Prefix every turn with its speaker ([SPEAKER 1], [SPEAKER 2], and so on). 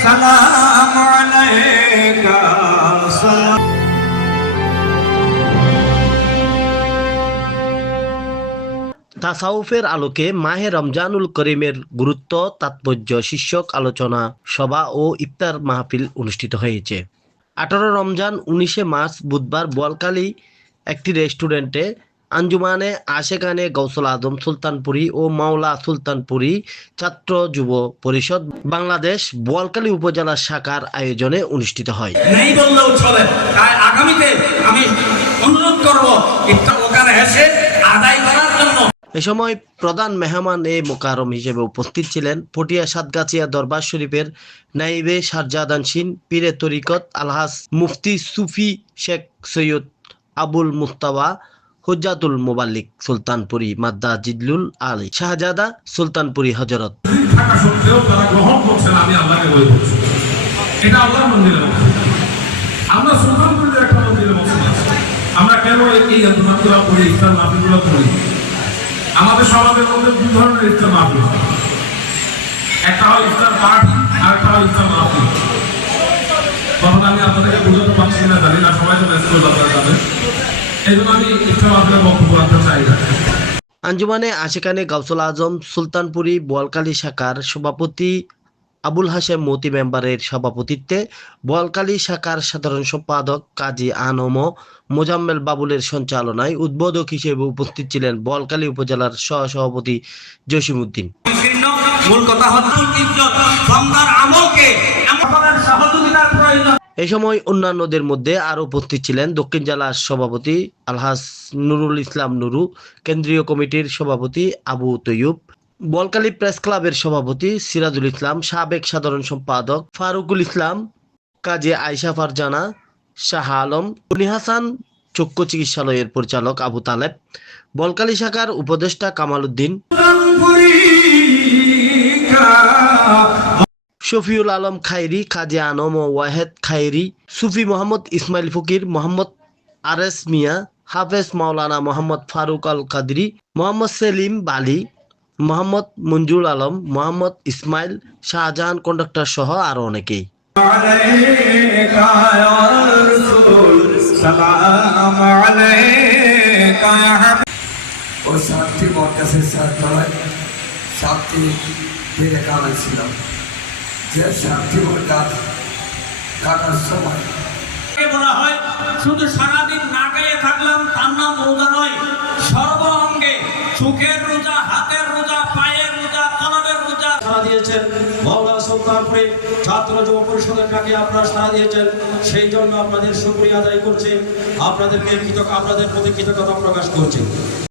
[SPEAKER 1] তাসাউফের আলোকে মাহে রমজানুল করিমের গুরুত্ব, তাৎপর্য, শীর্ষক আলোচনা, সভা ও ইফতার মাহফিল অনুষ্ঠিত হয়েছে। আঠারো রমজান, উনিশে মার্চ, বুধবার বোয়ালকালী একটি রেস্টুরেন্টে আঞ্জুমানে আশেকানে গৌসল আজম সুলতানপুরি ও মাওলা সুলতানপুরি ছাত্র যুব পরিষদ বাংলাদেশ বোয়ালকালী উপজেলা শাখার আয়োজনে অনুষ্ঠিত হয়।
[SPEAKER 2] নেই বললেও চলে। তাই আগামীতে আমি অনুরোধ করব ওখানে এসে আদায় করার জন্য।
[SPEAKER 1] এ সময় প্রধান মেহমান এ মোকারম হিসেবে উপস্থিত ছিলেন পটিয়া সাতগাছিয়া দরবার শরীফের নাইবে শারজাদানসিন পীরে তরিকত আলহাস মুফতি সুফি শেখ সৈয়দ আবুল মুস্তাবা হুজাতুল মোবাল্লিক সুলতানপুরি মাদ্দা জিদলুল আলী শাহজাদা সুলতানপুরি হজরত।
[SPEAKER 3] আমরা সুলতানপুরের একটা মন্দিরে বসে আছি। আমরা কেন এই করি ইফতার মাহফিলগুলো করি? আমাদের সমাজের মধ্যে দুই ধরনের ইফতার মাহফিল একটা হয় ইফতার পার্টি আর একটা হয় ইফতার মাহফিল। তখন আমি আপনাদেরকে পারছি না জানি না, সবাই তো ব্যস্ত ব্যাপার যাবে এই জন্য আমি মাহফিলের বক্তব্য রাখতে চাই। না
[SPEAKER 1] আঞ্জুমানে আশেকানে গাউসুল আজম সুলতানপুরি বোয়ালকালী শাখার সভাপতি আবুল হাশেম মতি মেম্বারের সভাপতিত্বে বোয়ালকালী শাখার সাধারণ সম্পাদক কাজী আনম মোজাম্মেল বাবুলের সঞ্চালনায় উদ্বোধক হিসেবে উপস্থিত ছিলেন বোয়ালকালী উপজেলার সহ সভাপতি জসিমউদ্দিন।
[SPEAKER 2] বিভিন্ন মূল কথা হচ্ছে
[SPEAKER 1] এই সময় অন্যান্যদের মধ্যে আরও উপস্থিত ছিলেন দক্ষিণ জেলার সভাপতি আলহাস নুরুল ইসলাম নুরু, কেন্দ্রীয় কমিটির সভাপতি আবু তৈয়ুব, বলকালী প্রেস ক্লাবের সভাপতি সিরাজুল ইসলাম, সাবেক সাধারণ সম্পাদক ফারুকুল ইসলাম, কাজী আয়সা ফারজানা, শাহ আলম, উনি হাসান, চক্ষু চিকিৎসালয়ের পরিচালক আবু তালেব, বলকালী শাখার উপদেষ্টা কামাল উদ্দিন। শফিউল আলম খাইরি, কাজী আনম ও ওয়াহেদ খাইরি, সুফি মোহাম্মদ ইসমাইল ফকির, মোহাম্মদ আরেস মিয়া, হাফেজ মাওলানা মোহাম্মদ ফারুক আল কাদরি, মোহাম্মদ সেলিম বালি, মোহাম্মদ মঞ্জুর আলম, মোহাম্মদ ইসমাইল শাহজাহান কন্ডাক্টর সহ আরও অনেকেই।
[SPEAKER 4] সাতটি মরকাছের সাততলায় সাতটি কামাইছিলাম যে কাটার সময়
[SPEAKER 2] বলা হয়, শুধু সারাদিন না গায়ে থাকলাম, তার নাম রোজা নয় সর্ব অঙ্গে চোখের রোজা, হাতের রোজা, পায়ের রোজা, কলমের রোজা।
[SPEAKER 5] সারা দিয়েছেন মাওলা সুলতানপুরে ছাত্র যুব পরিষদের ডাকে আপনারা সারা দিয়েছেন। সেই জন্য আপনাদের শুকরিয়া আদায় করছি। আপনাদেরকে কৃতজ্ঞ আপনাদের প্রতি কৃতজ্ঞতা প্রকাশ করছি।